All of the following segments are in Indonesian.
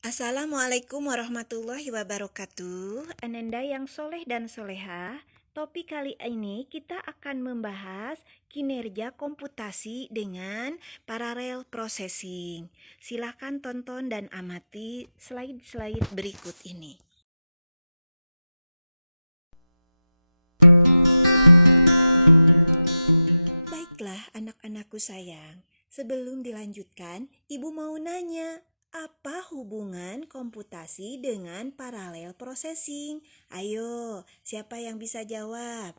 Assalamualaikum warahmatullahi wabarakatuh. Ananda yang soleh dan soleha, topik kali ini kita akan membahas kinerja komputasi dengan parallel processing. Silakan tonton dan amati slide-slide berikut ini. Baiklah anak-anakku sayang, sebelum dilanjutkan, Ibu mau nanya, apa hubungan komputasi dengan parallel processing? Ayo, siapa yang bisa jawab?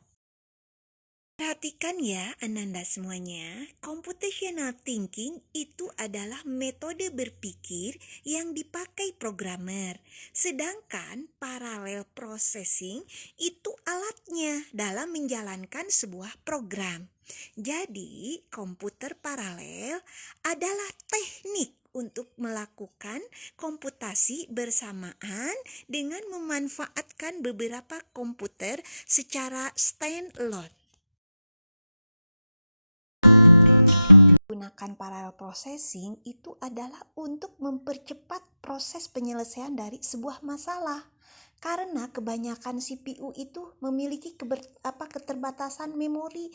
Perhatikan ya Ananda semuanya, computational thinking itu adalah metode berpikir yang dipakai programmer. Sedangkan parallel processing itu alatnya dalam menjalankan sebuah program. Jadi, komputer paralel adalah teknik untuk melakukan komputasi bersamaan dengan memanfaatkan beberapa komputer secara standalone. Gunakan parallel processing itu adalah untuk mempercepat proses penyelesaian dari sebuah masalah. Karena kebanyakan CPU itu memiliki keterbatasan memori.